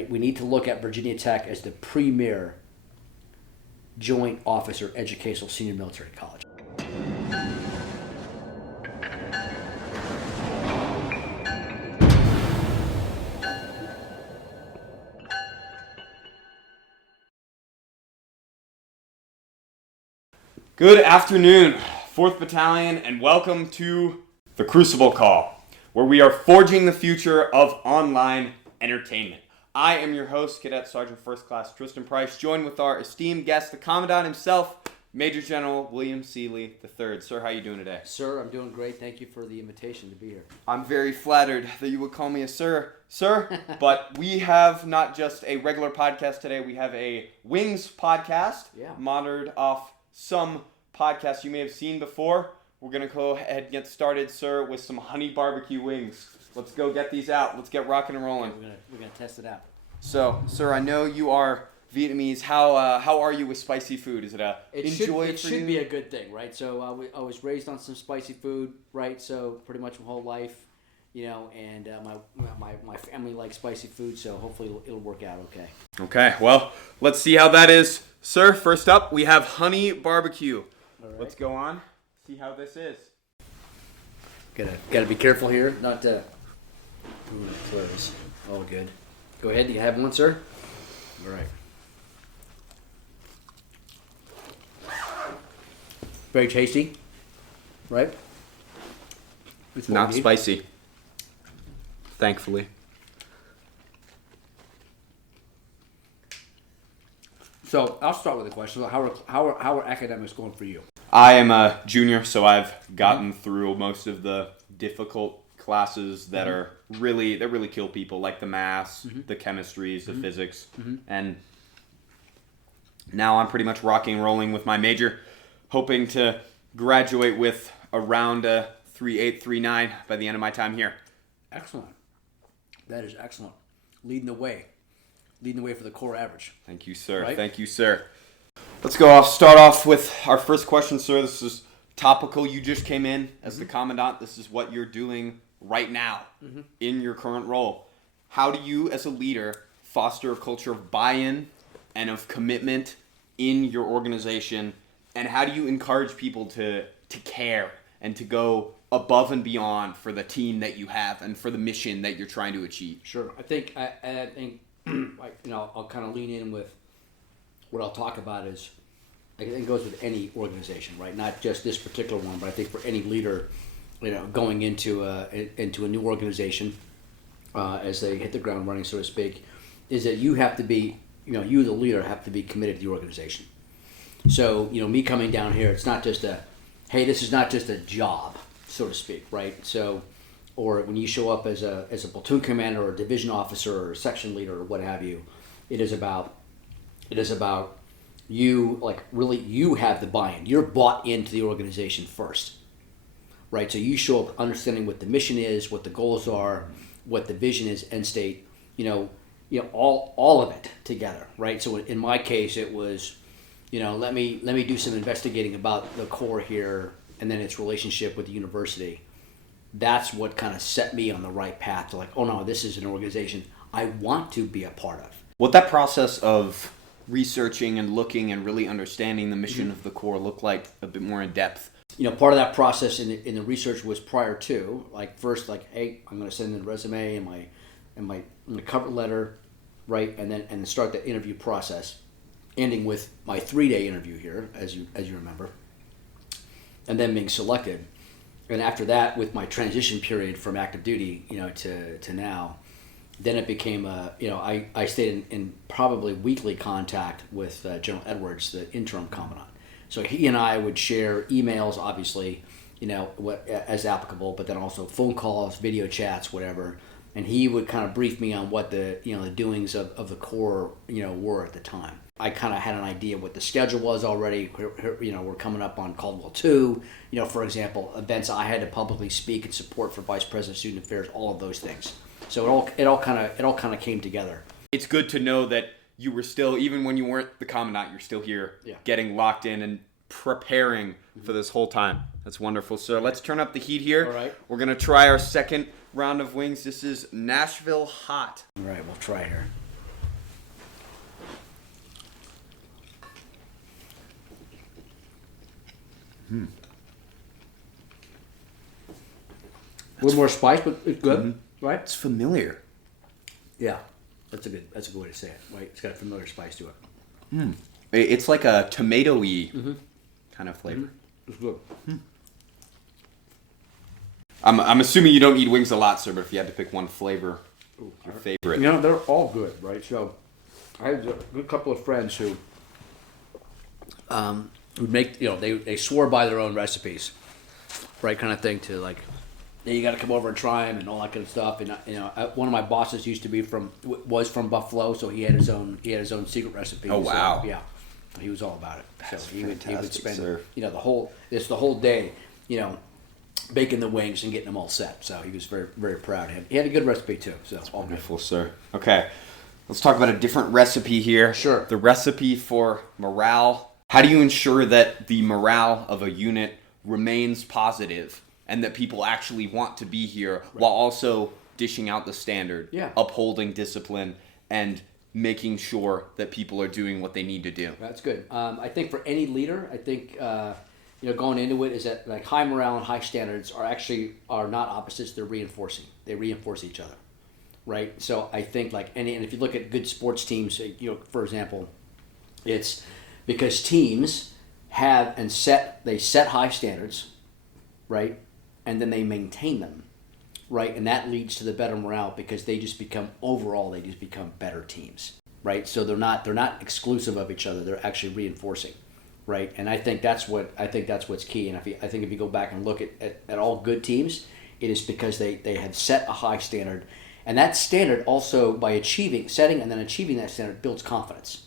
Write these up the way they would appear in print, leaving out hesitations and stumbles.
We need to look at Virginia Tech as the premier joint officer educational senior military college. Good afternoon, 4th Battalion, and welcome to the Crucible Call, where we are forging the future of online entertainment. I am your host, Cadet Sergeant First Class Tristan Price, joined with our esteemed guest, the Commandant himself, Major General William Seeley III. Sir, how are you doing today? Sir, I'm doing great. Thank you for the invitation to be here. I'm very flattered that you would call me a sir, but we have not just a regular podcast today, we have a Wings podcast, modeled off some podcasts you may have seen before. We're going to go ahead and get started, sir, with some honey barbecue wings. Let's go get these out. Let's get rocking and rolling. We're gonna test it out. So, sir, I know you are Vietnamese. How are you with spicy food? Is it It should be a good thing, right? So I was raised on some spicy food, right? So pretty much my whole life, and my family likes spicy food, so hopefully it'll work out okay. Okay, well, let's see how that is. Sir, first up, we have honey barbecue. All right. Let's go on, see how this is. Gotta be careful here, not to close. All good. Go ahead, you have one, sir? All right. Very tasty, right? It's not spicy, thankfully. So I'll start with a question. So how are academics going for you? I am a junior, so I've gotten through most of the difficult classes that are really kill people, like the maths, the chemistries, the physics, and now I'm pretty much rocking and rolling with my major, hoping to graduate with around a 3.8, 3.9 by the end of my time here. Excellent. That is excellent. Leading the way for the core average. Thank you, sir. Right? Thank you, sir. Let's start off with our first question, sir. This is topical. You just came in as the Commandant. This is what you're doing right now in your current role. How do you, as a leader, foster a culture of buy-in and of commitment in your organization? And how do you encourage people to care and to go above and beyond for the team that you have and for the mission that you're trying to achieve? Sure. I think I'll kind of lean in with what I'll talk about is, I think it goes with any organization, right? Not just this particular one, but I think for any leader, going into a new organization, as they hit the ground running, so to speak, is that you have to be, you the leader have to be committed to the organization. So, me coming down here, it's not just this is not just a job, so to speak, right? So, or when you show up as a platoon commander or a division officer or a section leader or what have you, it is about you, like really you have the buy-in. You're bought into the organization first, right? So you show up understanding what the mission is, what the goals are, what the vision is, end state, all of it together, right? So in my case, it was, let me do some investigating about the Corps here and then its relationship with the university. That's what kind of set me on the right path to oh no, this is an organization I want to be a part of. What that process of researching and looking and really understanding the mission of the Corps look like a bit more in depth? Part of that process in the research was prior to, first, hey, I'm going to send in a resume and my cover letter, right, and then start the interview process, ending with my 3-day interview here, as you remember, and then being selected. And after that, with my transition period from active duty, to now, then it became I stayed in probably weekly contact with General Edwards, the interim commandant. So he and I would share emails, obviously, what as applicable, but then also phone calls, video chats, whatever. And he would kind of brief me on what the the doings of the Corps were at the time. I kind of had an idea what the schedule was already. We're coming up on Caldwell 2. For example, events I had to publicly speak in support for Vice President of Student Affairs, all of those things. So it all kind of came together. It's good to know that you were still, even when you weren't the Commandant, you're still here, getting locked in and preparing for this whole time. That's wonderful, sir. Let's turn up the heat here. All right. We're going to try our second round of wings. This is Nashville Hot. All right, we'll try here. A little more spice, but it's good, right? It's familiar. Yeah, that's a good way to say it, right? It's got a familiar spice to it. It's like a tomato-y kind of flavor. It's good. I'm assuming you don't eat wings a lot, sir, but if you had to pick one flavor, your favorite. You know, they're all good, right? So I had a good couple of friends who would make, they swore by their own recipes, right? Kind of thing to like, you got to come over and try them and all that kind of stuff. And one of my bosses was from Buffalo, so he had his own secret recipe. Oh wow! So, yeah, he was all about it. That's so he would spend sir. the whole day, baking the wings and getting them all set. So he was very, very proud of him. He had a good recipe too. So it's all wonderful, sir. Okay, let's talk about a different recipe here. Sure. The recipe for morale. How do you ensure that the morale of a unit remains positive and that people actually want to be here while also dishing out the standard, upholding discipline, and making sure that people are doing what they need to do? That's good. I think for any leader, going into it is that like high morale and high standards are not opposites. They're reinforcing. They reinforce each other, right? So I think and if you look at good sports teams, for example, it's because teams set high standards, right? And then they maintain them, right? And that leads to the better morale because they just become better teams, right? So they're not exclusive of each other. They're actually reinforcing, right? And I think that's what's key. And if you go back and look at all good teams, it is because they have set a high standard, and that standard also by setting and then achieving that standard builds confidence,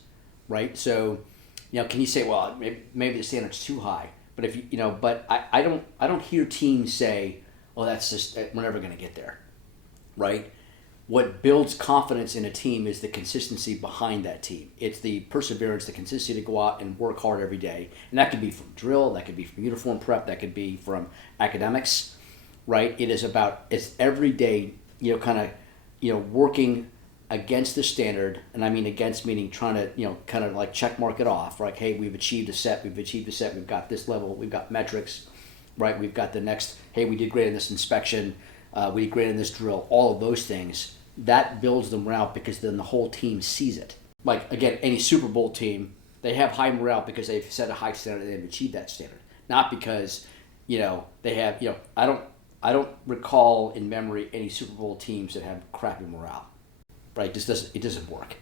right? So, can you say, well, maybe the standard's too high? But if but I don't hear teams say, "Oh, that's just we're never going to get there," right? What builds confidence in a team is the consistency behind that team. It's the perseverance, the consistency to go out and work hard every day, and that could be from drill, that could be from uniform prep, that could be from academics, right? It's every day, working against the standard, and I mean against meaning trying to, kind of like check mark it off, like, hey, we've achieved a set, we've got this level, we've got metrics, right? We've got the next, hey, we did great in this inspection, we did great in this drill, all of those things, that builds the morale because then the whole team sees it. Like, again, any Super Bowl team, they have high morale because they've set a high standard and they've achieved that standard, not because, they have, I don't recall in memory any Super Bowl teams that have crappy morale. Right, it doesn't work,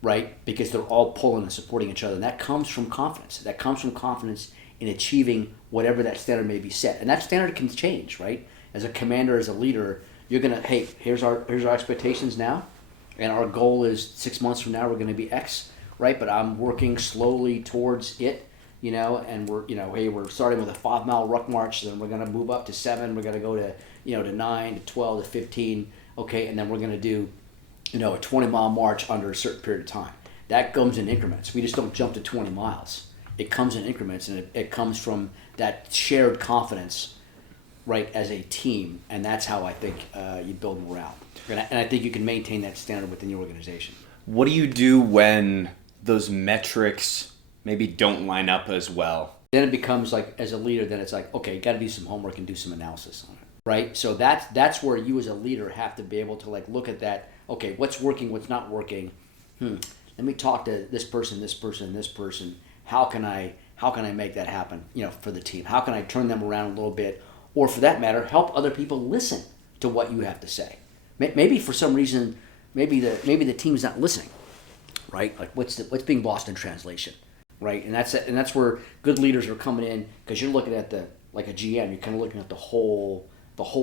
right? Because they're all pulling and supporting each other, and that comes from confidence. That comes from confidence in achieving whatever that standard may be set, and that standard can change, right? As a commander, as a leader, you're gonna, hey, here's our expectations now, and our goal is 6 months from now we're gonna be X, right? But I'm working slowly towards it, and we're, hey, we're starting with a 5-mile ruck march, then we're gonna move up to 7, we're gonna go to, to 9, to 12, to 15, okay, and then we're gonna do a 20-mile march under a certain period of time. That comes in increments. We just don't jump to 20 miles. It comes in increments, and it comes from that shared confidence, right, as a team, and that's how I think you build morale. And I think you can maintain that standard within your organization. What do you do when those metrics maybe don't line up as well? Then it becomes like, as a leader, then it's like, okay, you got to do some homework and do some analysis on it, right? So that's where you as a leader have to be able to look at that. Okay, what's working, what's not working? Let me talk to this person, this person, this person. How can I make that happen? For the team. How can I turn them around a little bit, or for that matter, help other people listen to what you have to say? Maybe for some reason, maybe the team's not listening, right? Like what's being lost in translation, right? And that's where good leaders are coming in, because you're looking at like a GM, you're kind of looking at the whole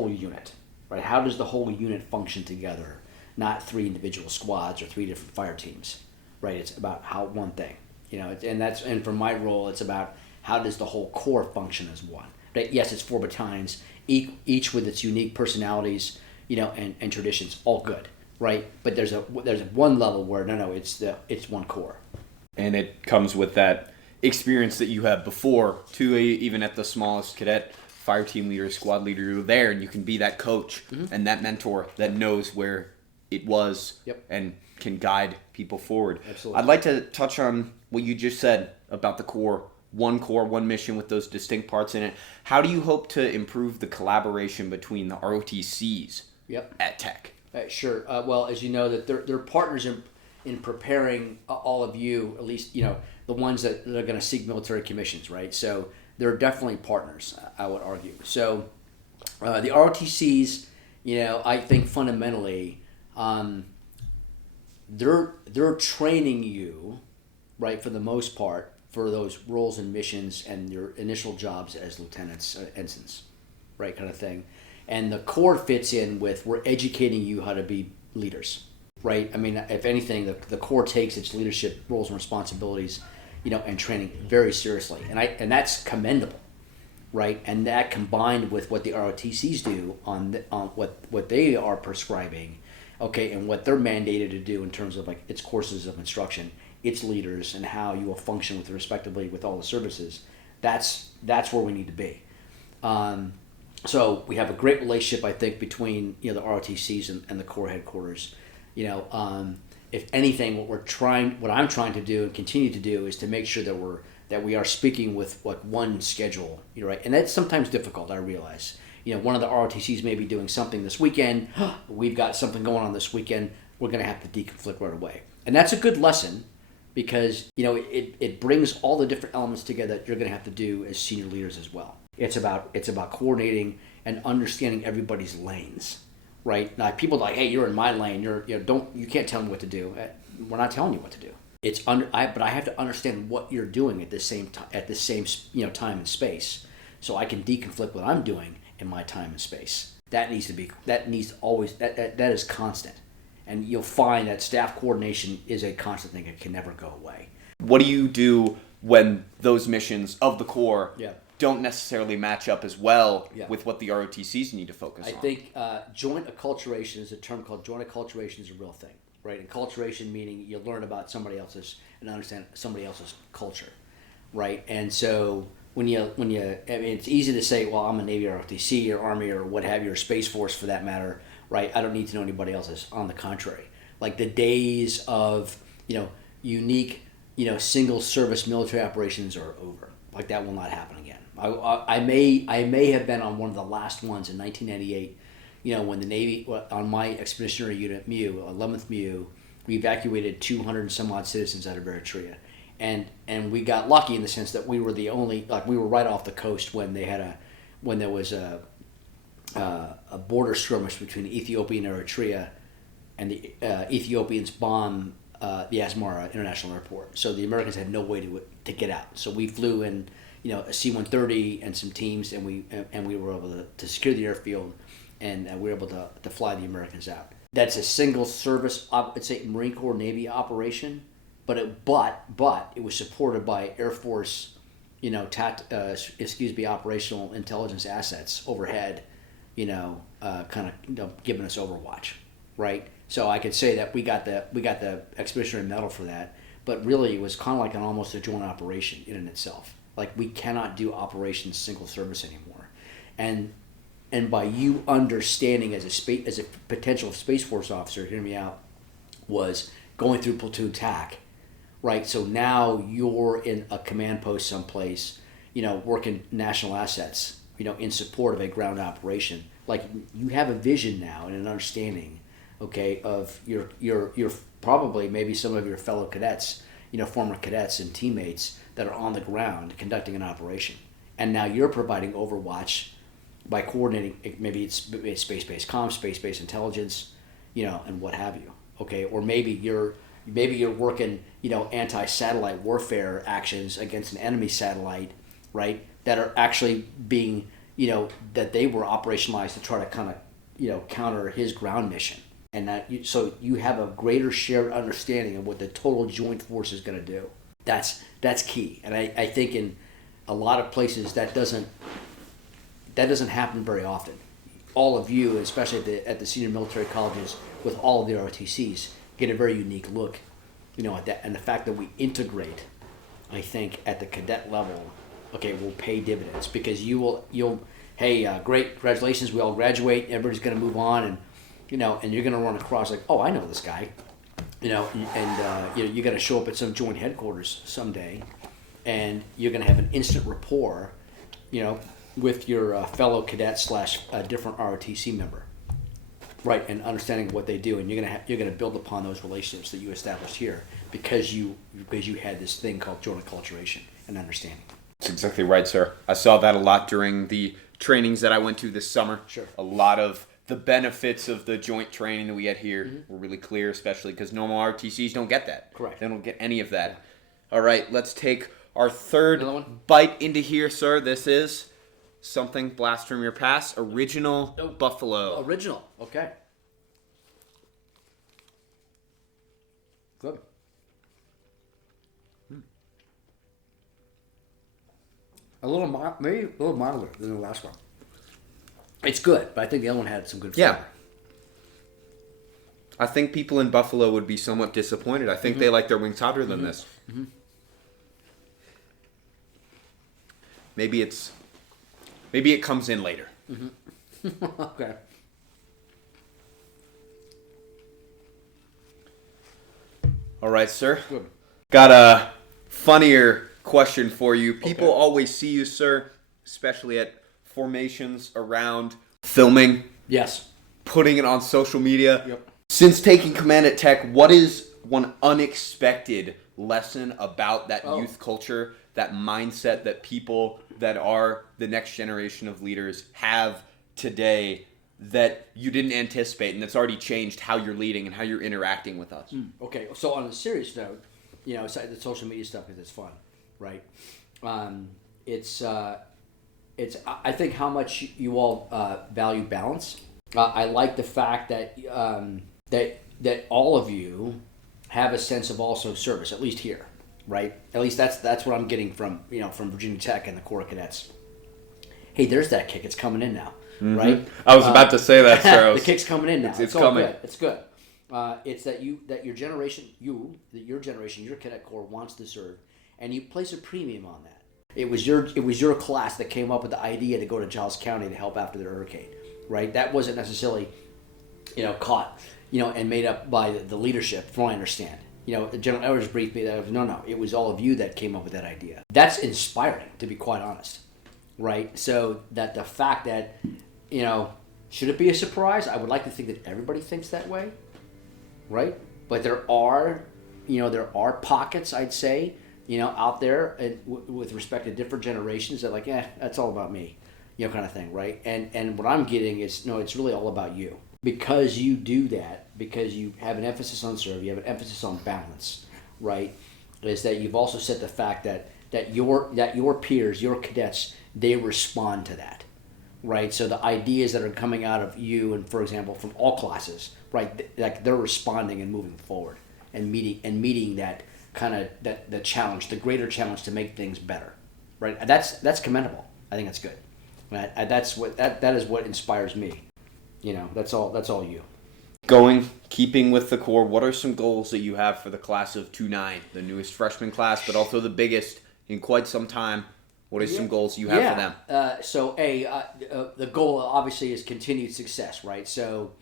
unit, right? How does the whole unit function together? Not 3 individual squads or 3 different fire teams, right? It's about how one thing, and for my role, it's about how does the whole corps function as one, right? Yes, it's 4 battalions, each with its unique personalities, and traditions, all good, right? But there's one level where it's one corps, and it comes with that experience that you have before, too, even at the smallest cadet. Fire team leader, squad leader, you're there, and you can be that coach and that mentor that knows where it was and can guide people forward. Absolutely. I'd like to touch on what you just said about the Corps one corps, one mission with those distinct parts in it. How do you hope to improve the collaboration between the ROTCs at Tech? Sure. Well, as you know, that they're partners in preparing all of you, at least, the ones that are going to seek military commissions, right? So they're definitely partners, I would argue. So the ROTCs, I think fundamentally, they're training you, right, for the most part, for those roles and missions and your initial jobs as lieutenants, ensigns, right, kind of thing. And the Corps fits in with, we're educating you how to be leaders, right? I mean, if anything, the Corps takes its leadership roles and responsibilities, and training very seriously. And that's commendable, right? And that combined with what the ROTCs do on what they are prescribing, okay, and what they're mandated to do in terms of like its courses of instruction, its leaders, and how you will function with respectively with all the services, that's where we need to be. So we have a great relationship, I think, between the ROTCs and the Corps headquarters. If anything, what I'm trying to do and continue to do is to make sure that we are speaking with one schedule, right? And that's sometimes difficult, I realize. One of the ROTCs may be doing something this weekend. We've got something going on this weekend. We're going to have to deconflict right away, and that's a good lesson. Because it brings all the different elements together that you're going to have to do as senior leaders as well. It's about coordinating and understanding everybody's lanes, right? Now people are like, hey, you're in my lane. You can't tell me what to do. We're not telling you what to do. But I have to understand what you're doing at the same time and space, so I can deconflict what I'm doing in my time and space. That is constant. And you'll find that staff coordination is a constant thing. It can never go away. What do you do when those missions of the Corps don't necessarily match up as well with what the ROTCs need to focus on? I think joint acculturation is a term called joint acculturation is a real thing, right? Acculturation meaning you learn about somebody else's and understand somebody else's culture, right? And so when you it's easy to say, well, I'm a Navy ROTC or Army or what have you, or Space Force for that matter, right? I don't need to know anybody else's. On the contrary, like the days of unique single service military operations are over. Like that will not happen again. I may have been on one of the last ones in 1998. When the Navy on my expeditionary unit MU 11th MU, we evacuated 200 and some odd citizens out of Eritrea, and we got lucky in the sense that we were the only we were right off the coast when there was a border skirmish between Ethiopia and Eritrea, and the Ethiopians bombed the Asmara International Airport. So the Americans had no way to get out. So we flew in, a C-130 and some teams, and we were able to secure the airfield, and we were able to fly the Americans out. That's a single service, I'd say, Marine Corps Navy operation, but it was supported by Air Force, operational intelligence assets overhead. Kind of giving us overwatch, right? So I could say that we got the Expeditionary Medal for that, but really it was kind of like almost a joint operation in and itself. Like we cannot do operations single service anymore, and by you understanding as a potential Space Force officer, hear me out, was going through platoon TAC, right? So now you're in a command post someplace, working national assets. In support of a ground operation, like you have a vision now and an understanding, okay, of your probably maybe some of your fellow cadets, former cadets and teammates that are on the ground conducting an operation, and now you're providing overwatch by coordinating. Maybe it's space-based comms, space-based intelligence, and what have you, okay, or maybe you're working, anti-satellite warfare actions against an enemy satellite, right? That are actually being, that they were operationalized to try to kind of, counter his ground mission. And so you have a greater shared understanding of what the total joint force is going to do. That's key. And I think in a lot of places that doesn't happen very often. All of you, especially at the senior military colleges with all of the ROTCs, get a very unique look, at that. And the fact that we integrate, I think, at the cadet level, okay, will pay dividends, because you'll great, congratulations, we all graduate, everybody's going to move on, and you're going to run across like, oh, I know this guy, and you're going to show up at some joint headquarters someday, and you're going to have an instant rapport, with your fellow cadet / different ROTC member, right? And understanding what they do, and you're going to build upon those relationships that you established here because you had this thing called joint acculturation and understanding. That's exactly right, sir. I saw that a lot during the trainings that I went to this summer. Sure. A lot of the benefits of the joint training that we had here were really clear, especially because normal RTCs don't get that. Correct. They don't get any of that. All right, let's take our third Another one? bite into here, sir. This is something blast from your past. Original Buffalo. Original. Okay. Good. Maybe a little milder than the last one. It's good, but I think the other one had some good flavor. Yeah. I think people in Buffalo would be somewhat disappointed. I think they like their wings hotter than this. Mm-hmm. Maybe it comes in later. Mm-hmm. Okay. All right, sir. Good. Got a funnier question for you. People Okay. always see you, sir, especially at formations around filming, Yes. putting it on social media. Yep. Since taking command at Tech, what is one unexpected lesson about that youth culture, that mindset that people that are the next generation of leaders have today that you didn't anticipate and that's already changed how you're leading and how you're interacting with us? Okay. So on a serious note, the social media stuff because it's fun, right? I think how much you all value balance. I like the fact that that all of you have a sense of also service, at least here, right? At least that's what I'm getting from Virginia Tech and the Corps of Cadets. Hey, there's that kick. It's coming in now, right? I was about to say that, sir. The kick's coming in now. It's all coming. Good. It's good. It's that your generation, your cadet corps wants to serve, and you place a premium on that. It was your class that came up with the idea to go to Giles County to help after the hurricane, right? That wasn't necessarily, caught, and made up by the leadership, from what I understand. General Edwards briefed me that no, it was all of you that came up with that idea. That's inspiring, to be quite honest, right? So that the fact that, should it be a surprise? I would like to think that everybody thinks that way, right? But there are pockets, I'd say, out there with respect to different generations that that's all about me, kind of thing, right? And what I'm getting is, no, it's really all about you. Because you do that, because you have an emphasis on serve, you have an emphasis on balance, right? Is that you've also set the fact that your peers, your cadets, they respond to that, right? So the ideas that are coming out of you and, for example, from all classes, right? Like they're responding and moving forward and meeting that kind of the challenge, the greater challenge to make things better, right? That's commendable. I think that's good. That is what inspires me. That's all you. Keeping with the Corps, what are some goals that you have for the class of 29, the newest freshman class, but also the biggest in quite some time? What are some goals you have for them? The goal obviously is continued success, right? So,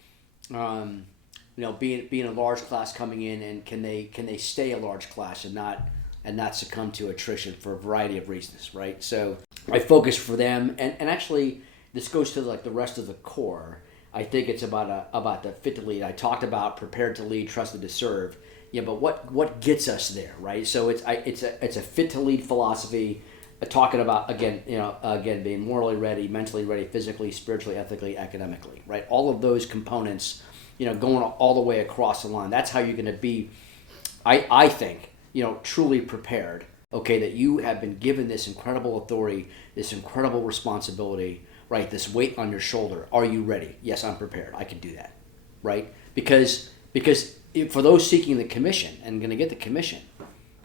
being a large class coming in, and can they stay a large class and not succumb to attrition for a variety of reasons, right? So I focus for them, and actually this goes to the rest of the Corps. I think it's about the fit to lead. I talked about prepared to lead, trusted to serve. Yeah, but what gets us there, right? So it's a fit to lead philosophy. Talking about again being morally ready, mentally ready, physically, spiritually, ethically, academically, right? All of those components, going all the way across the line. That's how you're going to be. I think truly prepared. Okay, that you have been given this incredible authority, this incredible responsibility. Right, this weight on your shoulder. Are you ready? Yes, I'm prepared. I can do that, right? Because for those seeking the commission and going to get the commission,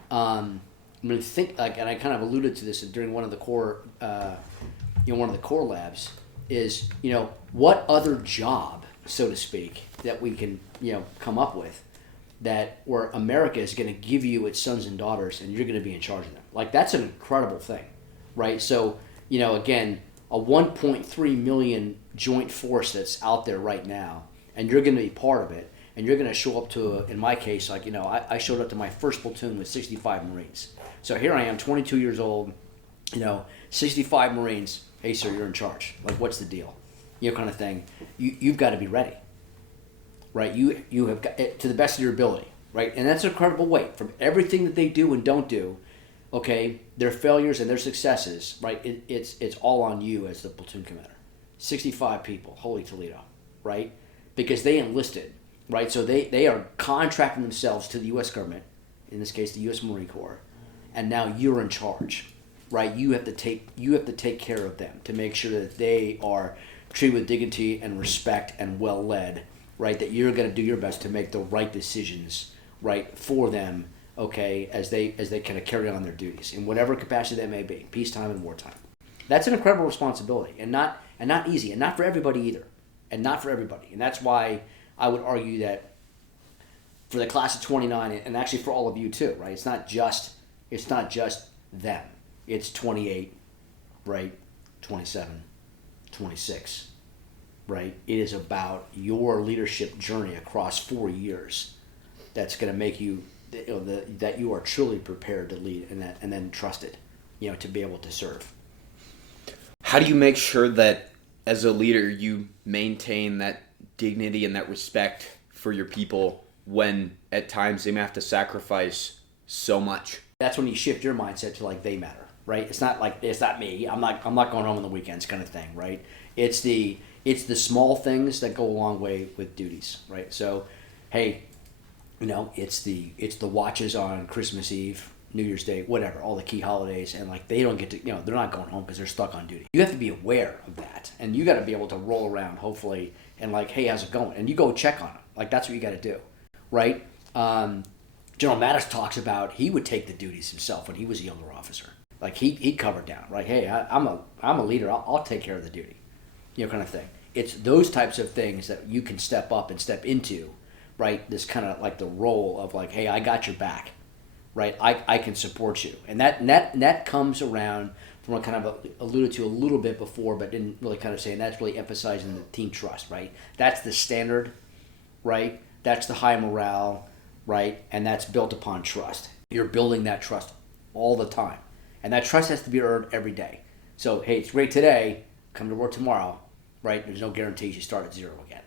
I'm going to think and I kind of alluded to this during one of the core, one of the core labs, is what other job, so to speak, that we can come up with that where America is going to give you its sons and daughters and you're going to be in charge of them. That's an incredible thing, right? So again. A 1.3 million joint force that's out there right now, and you're going to be part of it. and you're going to show up to, in my case, like, I showed up to my first platoon with 65 Marines. So here I am, 22 years old, 65 Marines. Hey, sir, you're in charge. Like, what's the deal? Kind of thing. You've got to be ready, right? You have got, to the best of your ability, right? And that's an incredible weight from everything that they do and don't do. Okay, their failures and their successes, right? It's all on you as the platoon commander. 65 people, holy Toledo, right? Because they enlisted, right? So they are contracting themselves to the U.S. government, in this case the U.S. Marine Corps, and now you're in charge, right? You have to take care of them to make sure that they are treated with dignity and respect and well led, right? That you're going to do your best to make the right decisions, right, for them, okay, as they kind of carry on their duties in whatever capacity that may be, peacetime and wartime. That's an incredible responsibility, and not easy, and not for everybody either, and not for everybody. And that's why I would argue that for the class of 29, and actually for all of you too, right? It's not just them. It's 28, right? 27, 26, right? It is about your leadership journey across 4 years that's going to make you, that you are truly prepared to lead and then trusted, to be able to serve. How do you make sure that as a leader you maintain that dignity and that respect for your people when at times they may have to sacrifice so much? That's when you shift your mindset to like they matter, right? It's not me. I'm not going home on the weekends kind of thing, right? It's the small things that go a long way with duties, right? So, hey, it's the watches on Christmas Eve, New Year's Day, whatever, all the key holidays, and like they don't get to, they're not going home because they're stuck on duty. You have to be aware of that, and you got to be able to roll around, hopefully, and like, hey, how's it going? And you go check on them. Like that's what you got to do, right? General Mattis talks about he would take the duties himself when he was a younger officer. Like he covered down, right? Hey, I'm a leader. I'll take care of the duty, kind of thing. It's those types of things that you can step up and step into, right? This kind of like the role of like, hey, I got your back, right? I can support you, and that comes around from what kind of alluded to a little bit before, but didn't really kind of say, and that's really emphasizing the team trust, right? That's the standard, right? That's the high morale, right? And that's built upon trust. You're building that trust all the time, and that trust has to be earned every day. So, hey, it's great today. Come to work tomorrow, right? There's no guarantees you start at zero again,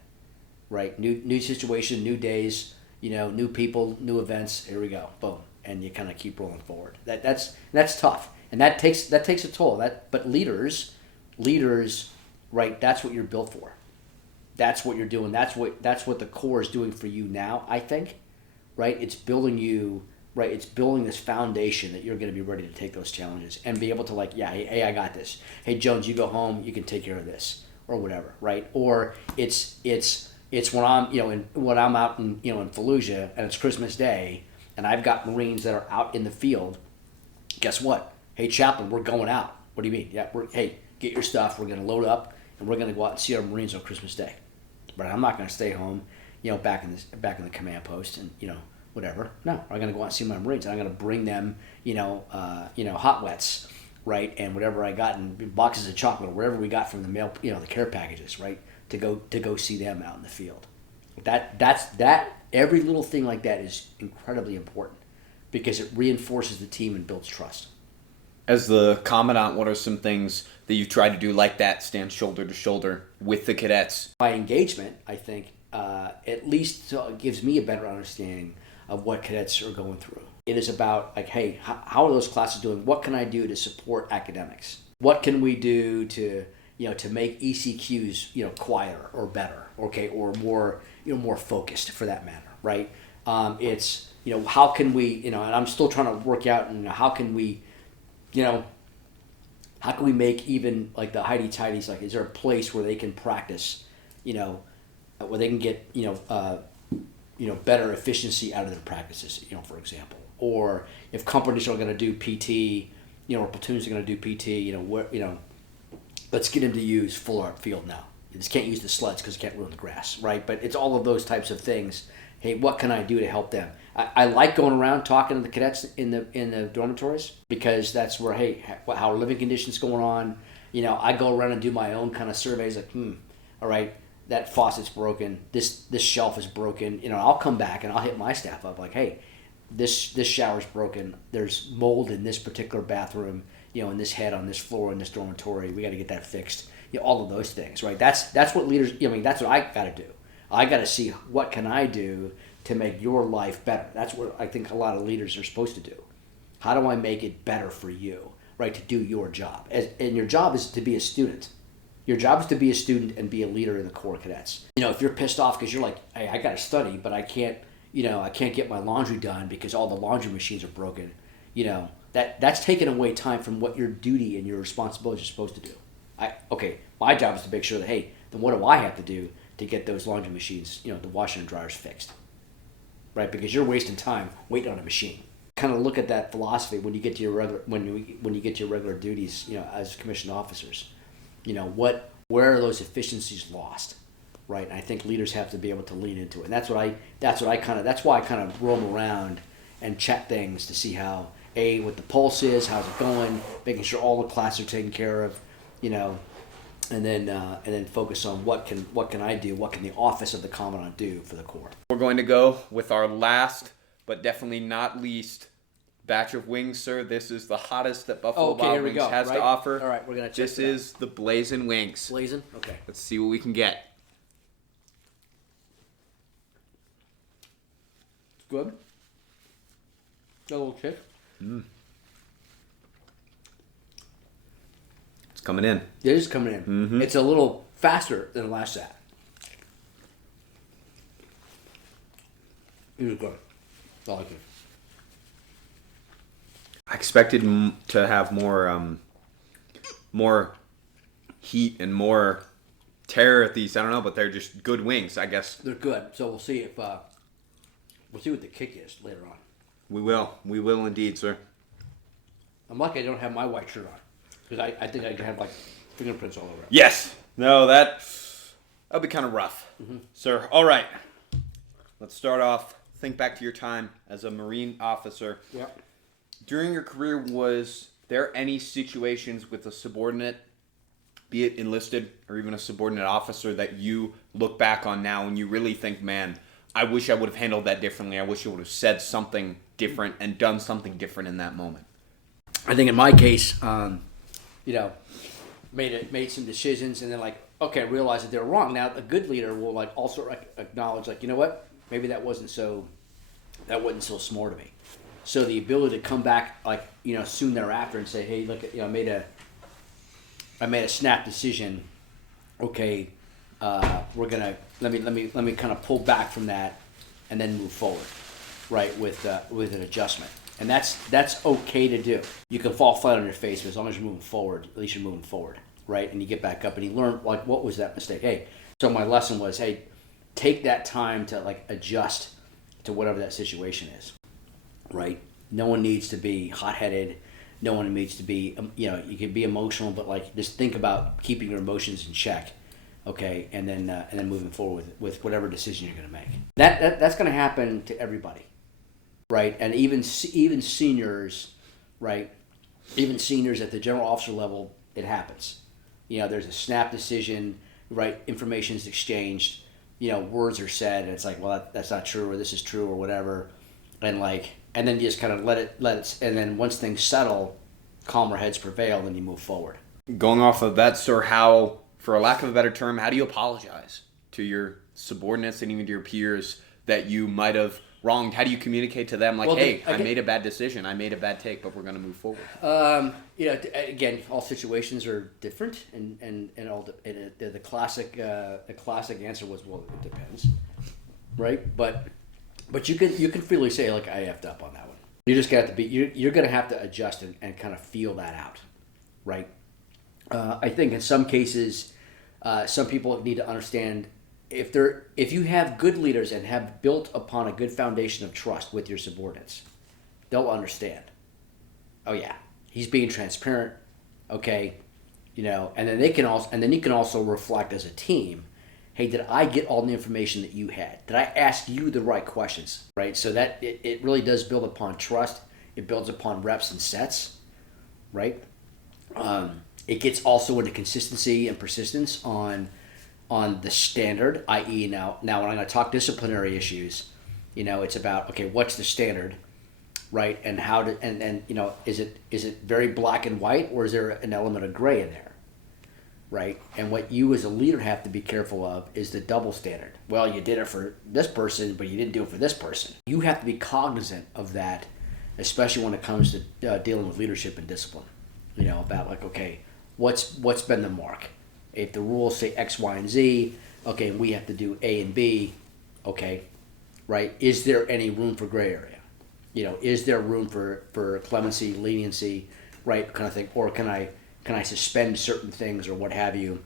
right? New situation, new days, new people, new events. Here we go, boom, and you kind of keep rolling forward. That's tough, and that takes a toll. But leaders, right? That's what you're built for. That's what you're doing. That's what the Corps is doing for you now, I think, right? It's building you, right? It's building this foundation that you're going to be ready to take those challenges and be able to like, yeah, hey, I got this. Hey, Jones, you go home, you can take care of this or whatever, right? Or it's when I'm out in in Fallujah and it's Christmas Day and I've got Marines that are out in the field. Guess what? Hey, Chaplain, we're going out. What do you mean? Yeah, hey, get your stuff. We're going to load up and we're going to go out and see our Marines on Christmas Day. But I'm not going to stay home, back in the command post and whatever. No, I'm going to go out and see my Marines. And I'm going to bring them, hot wets, right, and whatever I got in boxes of chocolate or wherever we got from the mail, the care packages, right, to go see them out in the field. That every little thing like that is incredibly important because it reinforces the team and builds trust. As the Commandant, what are some things that you've tried to do like that, stand shoulder to shoulder with the cadets? My engagement, I think, at least gives me a better understanding of what cadets are going through. It is about like, hey, how are those classes doing? What can I do to support academics? What can we do to make ECQs quieter or better, okay, or more focused for that matter, right? It's how can we and I'm still trying to work out how can we make even like the Heidi Tidies, like is there a place where they can practice, where they can get better efficiency out of their practices, for example, or if companies are going to do PT, or platoons are going to do PT, let's get them to use full art field now. You just can't use the sleds because you can't ruin the grass, right? But it's all of those types of things. Hey, what can I do to help them? I like going around talking to the cadets in the dormitories because that's where, hey, how are living conditions going on? I go around and do my own kind of surveys like, all right, that faucet's broken, this shelf is broken. I'll come back and I'll hit my staff up like, hey, this shower's broken. There's mold in this particular bathroom. In this head on this floor in this dormitory. We got to get that fixed. All of those things, right? That's what leaders. That's what I got to do. I got to see what can I do to make your life better. That's what I think a lot of leaders are supposed to do. How do I make it better for you, right? To do your job, and your job is to be a student. Your job is to be a student and be a leader in the Corps of Cadets. If you're pissed off because you're like, hey, I got to study, but I can't get my laundry done because all the laundry machines are broken. That's taking away time from what your duty and your responsibilities are supposed to do. My job is to make sure that, hey, then what do I have to do to get those laundry machines, the washer and dryers fixed, right? Because you're wasting time waiting on a machine. Kind of look at that philosophy when you get to your regular when you get to your regular duties, as commissioned officers. Where are those efficiencies lost, right? And I think leaders have to be able to lean into it. And that's why I kind of roam around and check things to see how what the pulse is, how's it going, making sure all the classes are taken care of, and then focus on what can I do, what can the office of the Commandant do for the Corps. We're going to go with our last, but definitely not least, batch of wings, sir. This is the hottest that Buffalo Wild Wings has to offer. All right, we're gonna check this is the Blazing Wings. Blazing? Okay. Let's see what we can get. Good. Got a little kick. It's coming in. It is coming in. Mm-hmm. It's a little faster than the last set. It was good. I like it. I expected to have more heat and more terror at these. I don't know, but they're just good wings, I guess. They're good. So we'll see what the kick is later on. We will indeed, sir. I'm lucky I don't have my white shirt on because I think I could have like fingerprints all over it. Yes. No, that'll be kind of rough, sir. All right. Let's start off. Think back to your time as a Marine officer. Yep. During your career, was there any situations with a subordinate, be it enlisted or even a subordinate officer, that you look back on now and you really think, man, I wish I would have handled that differently. I wish I would have said something different and done something different in that moment? I think in my case, made some decisions and then realized that they were wrong. Now a good leader will also acknowledge you know what, maybe that wasn't so smart of me. So the ability to come back soon thereafter and say, hey, look, I made a snap decision. Okay, we're gonna let me kind of pull back from that and then move forward, right, with an adjustment. And that's okay to do. You can fall flat on your face, but as long as you're moving forward, at least you're moving forward, right? And you get back up and you learn what was that mistake? Hey, so my lesson was, hey, take that time to adjust to whatever that situation is, right? No one needs to be hot-headed. No one needs to be, you can be emotional, but just think about keeping your emotions in check, okay? And then moving forward with whatever decision you're going to make. That's going to happen to everybody, right? And even seniors, right? Even seniors at the general officer level, it happens. There's a snap decision, right? Information is exchanged, words are said, and it's well, that's not true, or this is true, or whatever, and then you just kind of let it, and then once things settle, calmer heads prevail, then you move forward. Going off of that, sir, how, for a lack of a better term, how do you apologize to your subordinates and even to your peers that you might have wronged? How do you communicate to them, hey, I made a bad decision, I made a bad take, but we're going to move forward? Again, all situations are different, and the classic answer was, well, it depends, right? But you can freely say, I effed up on that one. You just got to be, you're going to have to adjust and kind of feel that out, right? I think in some cases, some people need to understand if you have good leaders and have built upon a good foundation of trust with your subordinates, they'll understand. Oh yeah, he's being transparent, okay, and then you can also reflect as a team. Hey, did I get all the information that you had? Did I ask you the right questions, right? So that it really does build upon trust. It builds upon reps and sets, right? It gets also into consistency and persistence on on the standard, i.e. now when I'm going to talk disciplinary issues, it's about, okay, what's the standard, right? And how to, and is it very black and white, or is there an element of gray in there, right? And what you as a leader have to be careful of is the double standard. Well, you did it for this person, but you didn't do it for this person. You have to be cognizant of that, especially when it comes to dealing with leadership and discipline. About like, okay, what's been the mark? If the rules say X, Y, and Z, okay, we have to do A and B, okay, right? Is there any room for gray area? Is there room for clemency, leniency, right, kind of thing? Or can I suspend certain things or what have you?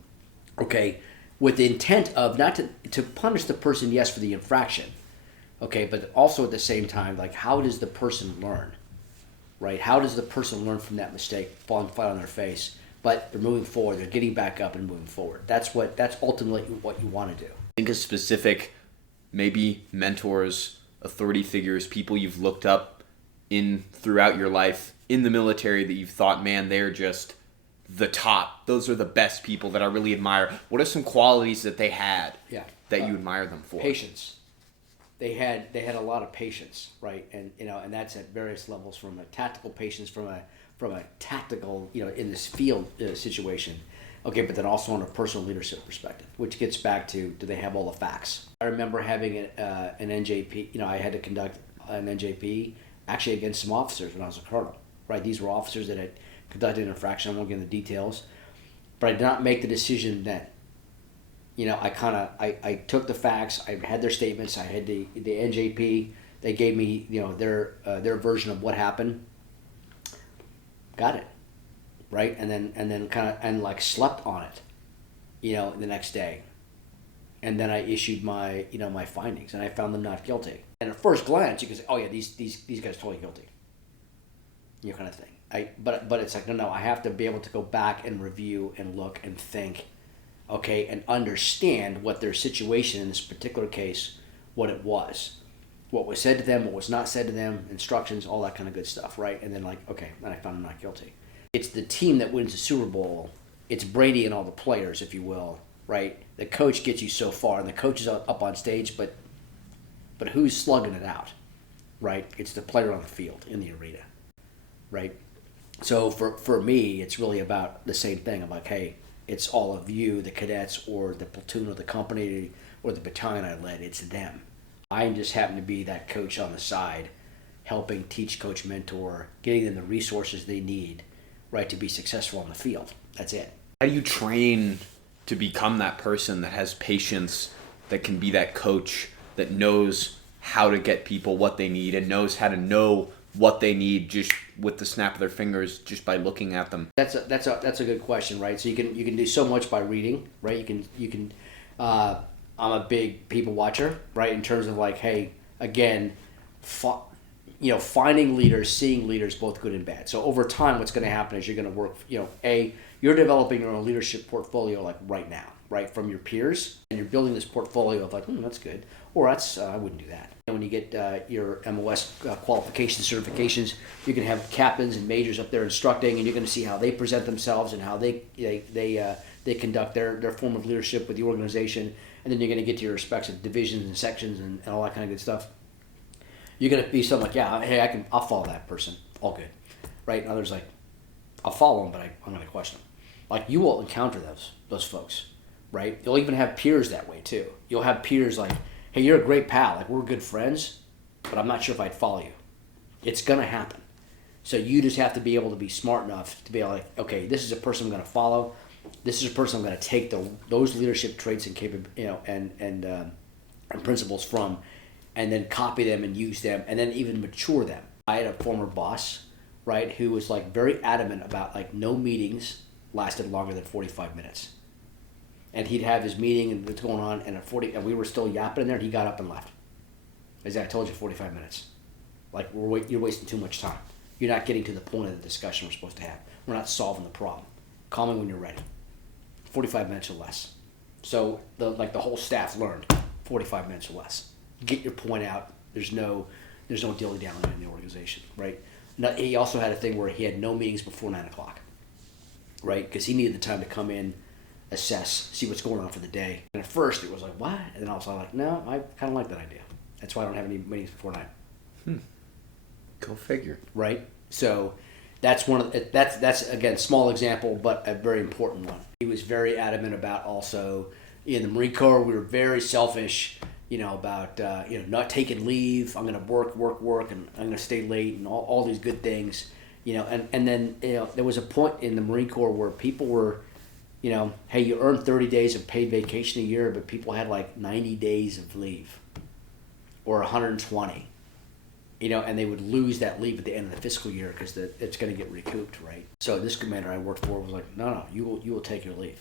Okay, with the intent of not to punish the person, yes, for the infraction, okay, but also at the same time, like, how does the person learn, right? How does the person learn from that mistake, falling flat on their face? But they're moving forward, they're getting back up and moving forward. That's ultimately what you want to do. Think of specific, maybe mentors, authority figures, people you've looked up in throughout your life in the military that you've thought, man, they're just the top. Those are the best people that I really admire. What are some qualities that they had that you admire them for? Patience. They had a lot of patience, right? And and that's at various levels, from a tactical patience, from a tactical, in this field situation. Okay, but then also on a personal leadership perspective, which gets back to, do they have all the facts? I remember having an NJP, I had to conduct an NJP actually against some officers when I was a colonel, right? These were officers that had conducted an infraction. I won't get into the details, but I did not make the decision then. I took the facts, I had their statements, I had the NJP, they gave me, their version of what happened. Got it. Right, and then slept on it, the next day, and then I issued my my findings, and I found them not guilty. And at first glance, you can say, oh yeah, these guys totally guilty, kind of thing. But it's like, no, I have to be able to go back and review and look and think, okay, and understand what their situation in this particular case, what it was, what was said to them, what was not said to them, instructions, all that kind of good stuff, right? And then then I found them not guilty. It's the team that wins the Super Bowl. It's Brady and all the players, if you will, right? The coach gets you so far, and the coach is up on stage, but who's slugging it out, right? It's the player on the field, in the arena, right? So for me, it's really about the same thing. I'm like, hey, it's all of you, the cadets, or the platoon, or the company, or the battalion I led. It's them. I just happen to be that coach on the side, helping teach, coach, mentor, getting them the resources they need, right, to be successful on the field. That's it. How do you train to become that person that has patience, that can be that coach, that knows how to get people what they need, and knows how to know what they need just with the snap of their fingers, just by looking at them? That's a good question, right? So you can do so much by reading, right? You can. I'm a big people watcher, right? In terms of like, hey, again, finding leaders, seeing leaders, both good and bad. So over time, what's going to happen is you're going to work, you're developing your own leadership portfolio like right now, right, from your peers, and you're building this portfolio of like, that's good, or that's, I wouldn't do that. And when you get your MOS qualifications, certifications, you can have captains and majors up there instructing, and you're going to see how they present themselves and how they conduct their form of leadership with the organization, and then you're going to get to your respective divisions and sections and all that kind of good stuff. You're going to be something like, yeah, hey, I'll follow that person. All good. Right? And others like, I'll follow them, but I'm going to question them. Like, you will encounter those folks, right? You'll even have peers that way, too. You'll have peers like, hey, you're a great pal. Like, we're good friends, but I'm not sure if I'd follow you. It's going to happen. So you just have to be able to be smart enough to be like, okay, this is a person I'm going to follow. This is a person I'm going to take those leadership traits and and principles from, and then copy them and use them, and then even mature them. I had a former boss, right, who was like very adamant about like no meetings lasted longer than 45 minutes. And he'd have his meeting and what's going on, and and we were still yapping in there, and he got up and left. As I told you, 45 minutes. Like, you're wasting too much time. You're not getting to the point of the discussion we're supposed to have. We're not solving the problem. Call me when you're ready. 45 minutes or less. So the whole staff learned 45 minutes or less. Get your point out. There's no dilly-dallying in the organization, right? Now, he also had a thing where he had no meetings before 9 o'clock, right? Because he needed the time to come in, assess, see what's going on for the day. And at first it was like, what? And then I was like, no, I kind of like that idea. That's why I don't have any meetings before 9. Go figure. Right? So that's that's again, small example, but a very important one. He was very adamant about also, in the Marine Corps, we were very selfish, about, not taking leave. I'm going to work, and I'm going to stay late, and all these good things, and then, there was a point in the Marine Corps where people were, hey, you earn 30 days of paid vacation a year, but people had like 90 days of leave or 120, and they would lose that leave at the end of the fiscal year because it's going to get recouped, right? So this commander I worked for was like, no, you will take your leave.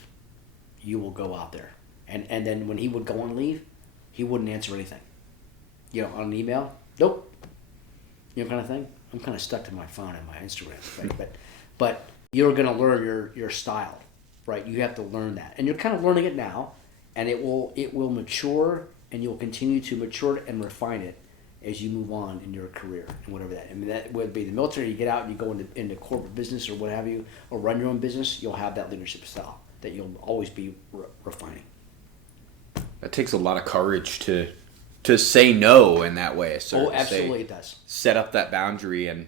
You will go out there. And then when he would go on leave, he wouldn't answer anything. On an email, nope. Kind of thing. I'm kind of stuck to my phone and my Instagram, right? But you're going to learn your style, right? You have to learn that, and you're kind of learning it now, and it will mature, and you'll continue to mature and refine it as you move on in your career and whatever that. I mean, that would be the military. You get out and you go into corporate business or what have you, or run your own business. You'll have that leadership style that you'll always be refining. That takes a lot of courage to say no in that way. Absolutely, it does. Set up that boundary and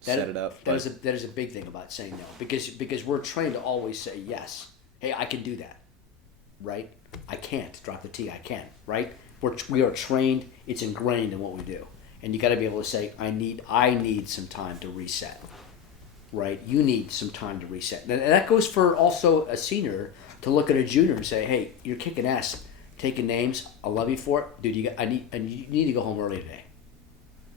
set it up. That is a big thing about saying no, because we're trained to always say yes. Hey, I can do that, right? I can't. Drop the T. I can, right? We are trained. It's ingrained in what we do, and you got to be able to say, I need some time to reset, right? You need some time to reset, and that goes for also a senior to look at a junior and say, hey, you're kicking ass. Taking names, I love you for it, dude. You need to go home early today.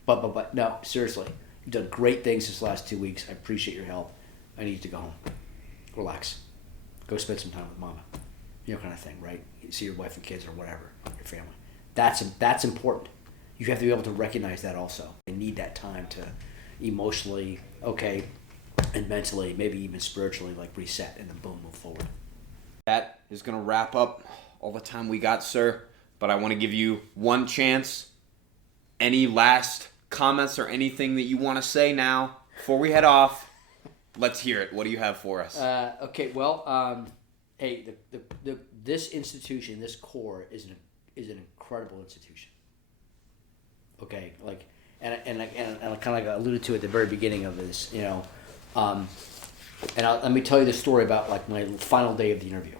But no, seriously, you've done great things this last 2 weeks. I appreciate your help. I need you to go home, relax, go spend some time with mama, kind of thing, right? See your wife and kids or whatever, your family. That's important. You have to be able to recognize that also. You need that time to emotionally, and mentally, maybe even spiritually, like reset, and then boom, move forward. That is going to wrap up all the time we got, sir, but I want to give you one chance. Any last comments or anything that you want to say now before we head off? Let's hear it. What do you have for us? Hey, this institution, this Corps is an incredible institution. Okay, and I kind of alluded to at the very beginning of this, let me tell you the story about my final day of the interview.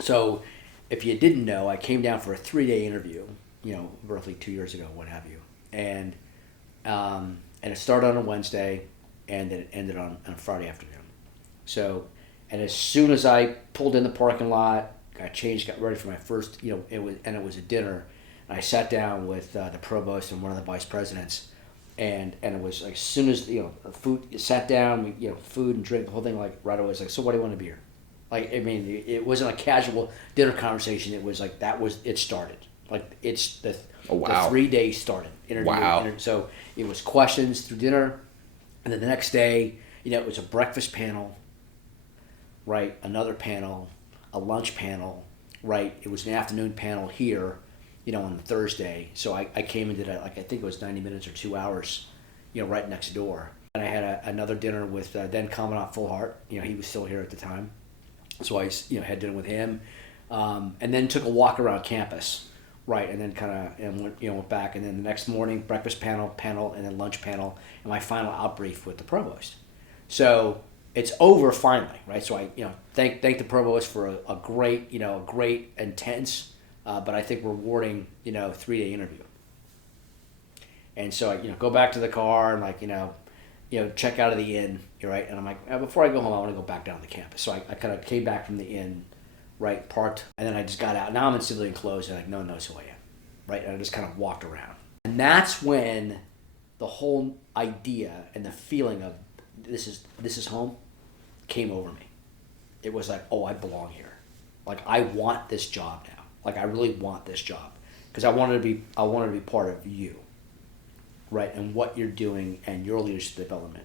So, if you didn't know, I came down for a 3-day interview, roughly 2 years ago, what have you, and it started on a Wednesday, and then it ended on a Friday afternoon. So, and as soon as I pulled in the parking lot, got changed, got ready for my first, it was a dinner, and I sat down with the provost and one of the vice presidents, and it was as soon as food, sat down, food and drink, the whole thing, right away, so what do you want to be here? It wasn't a casual dinner conversation. It was it started. It's the 3 days started. So it was questions through dinner, and then the next day, it was a breakfast panel, right? Another panel, a lunch panel, right? It was an afternoon panel here, on Thursday. So I came and did I think it was 90 minutes or 2 hours, right next door. And I had another dinner with then Commandant Fullhart. He was still here at the time. So I, had dinner with him, and then took a walk around campus, right, and then went back, and then the next morning breakfast panel, and then lunch panel, and my final outbrief with the provost. So it's over finally, right? So I, thank the provost for a great, great intense, but I think rewarding, 3-day interview. And so I, go back to the car and check out of the inn, right? And I'm like, before I go home, I want to go back down to the campus. So I kind of came back from the inn, right, parked, and then I just got out. Now I'm in civilian clothes, and no one knows who I am, right? And I just kind of walked around. And that's when the whole idea and the feeling of this is home came over me. It was like, I belong here. I want this job now. I really want this job because I wanted to be part of you. Right, and what you're doing and your leadership development,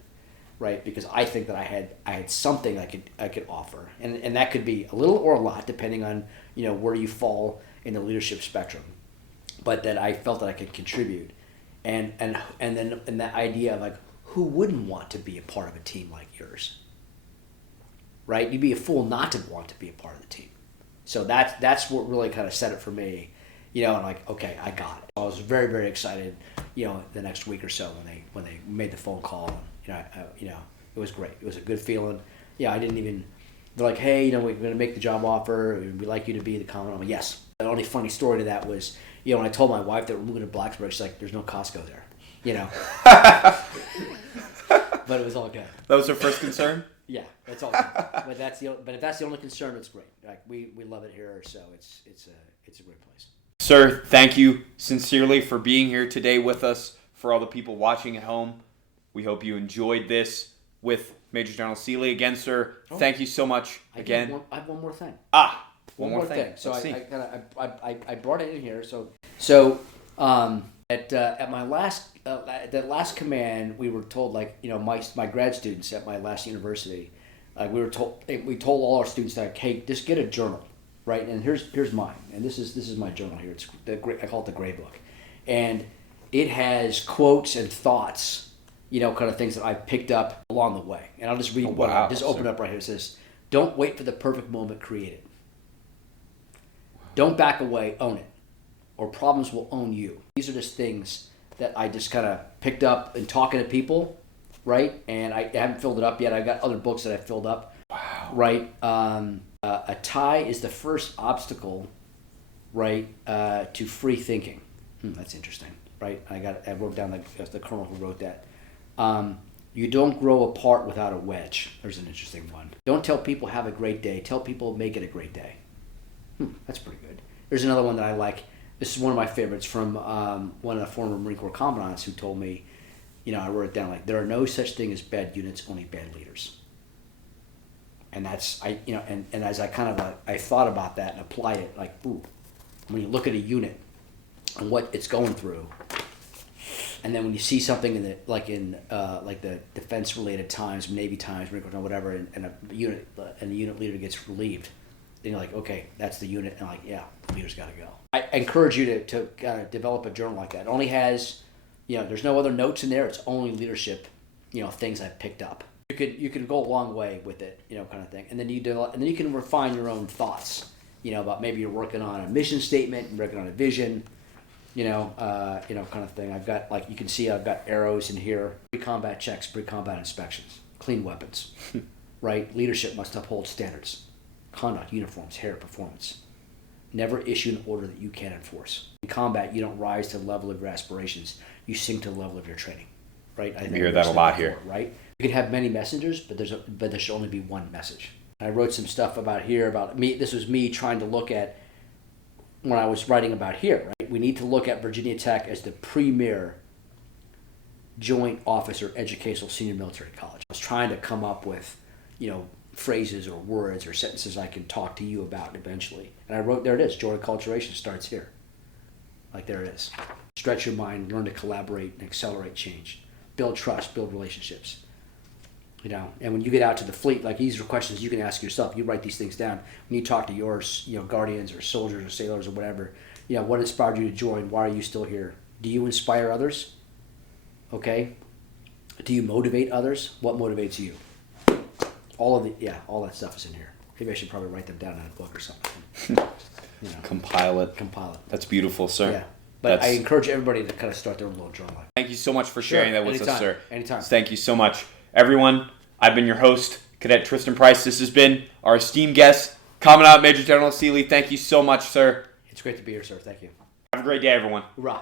right? Because I think that I had something I could offer, and that could be a little or a lot depending on where you fall in the leadership spectrum, but that I felt that I could contribute, and then that idea of who wouldn't want to be a part of a team like yours, right? You'd be a fool not to want to be a part of the team, So that's what really kind of set it for me, you know. And like, okay, I got it. I was very, very excited, you know, the next week or so when they made the phone call. And, you know, it was great. It was a good feeling. Yeah, I didn't even. They're like, hey, you know, we're going to make the job offer. We'd like you to be the commandant. I'm like, yes. The only funny story to that was, you know, when I told my wife that we're moving to Blacksburg, she's like, there's no Costco there, you know. But it was all good. That was her first concern? Yeah, that's all good. But if that's the only concern, it's great. Like we love it here, so it's a great place. Sir, thank you sincerely for being here today with us. For all the people watching at home, we hope you enjoyed this with Major General Seeley. Again, sir, thank you so much again. I have one more thing. One more thing. So I brought it in here. So at my last that last command, we were told, like, you know, my grad students at my last university, we told all our students that, hey, just get a journal, right? And here's mine, and this is my journal here. It's I call it the Gray Book, and it has quotes and thoughts, you know, kind of things that I picked up along the way. And I'll just read one. Just open up right here. It says, don't wait for the perfect moment, create it. Don't back away, own it. Or problems will own you. These are just things that I just kind of picked up in talking to people, right? And I haven't filled it up yet. I've got other books that I've filled up. Wow. Right? A tie is the first obstacle, right, to free thinking. That's interesting, right? I wrote down the colonel who wrote that. You don't grow apart without a wedge. There's an interesting one. Don't tell people have a great day. Tell people make it a great day. That's pretty good. There's another one that I like. This is one of my favorites from one of the former Marine Corps commandants who told me, you know, I wrote it down, like, there are no such thing as bad units, only bad leaders. And that's, and as I kind of, I thought about that and applied it, like, ooh, when you look at a unit and what it's going through, and then when you see something in the defense related times, Navy times, Marine Corps, whatever, and a unit leader gets relieved, then you're like, okay, that's the unit, and like, yeah, the leader's got to go. I encourage you to develop a journal like that. It only has, you know, there's no other notes in there. It's only leadership, you know, things I've picked up. You can go a long way with it, you know, kind of thing. And then you can refine your own thoughts, you know, about maybe you're working on a mission statement, working on a vision, you know, kind of thing. I've got, like, you can see I've got arrows in here. Pre-combat checks, pre-combat inspections, clean weapons, right? Leadership must uphold standards, conduct, uniforms, hair, performance. Never issue an order that you can't enforce. In combat, you don't rise to the level of your aspirations. You sink to the level of your training, right? I think hear that a lot here, right? You can have many messengers, but there should only be one message. I wrote some stuff about here about me. This was me trying to look at when I was writing about here, right? We need to look at Virginia Tech as the premier joint officer educational senior military college. I was trying to come up with, you know, phrases or words or sentences I can talk to you about eventually. And I wrote, there it is, joy acculturation starts here. Like, there it is. Stretch your mind, learn to collaborate and accelerate change. Build trust, build relationships. You know, and when you get out to the fleet, like, these are questions you can ask yourself. You write these things down. When you talk to your, you know, guardians or soldiers or sailors or whatever, you know, what inspired you to join? Why are you still here? Do you inspire others? Okay. Do you motivate others? What motivates you? All that stuff is in here. Maybe I should probably write them down in a book or something. You know, Compile it. That's beautiful, sir. Yeah. But I encourage everybody to kind of start their own little journal. Thank you so much for sharing that with us, sir. Anytime. Thank you so much. Everyone, I've been your host, Cadet Tristan Price. This has been our esteemed guest, Commandant Major General Seeley. Thank you so much, sir. It's great to be here, sir. Thank you. Have a great day, everyone. Hoorah.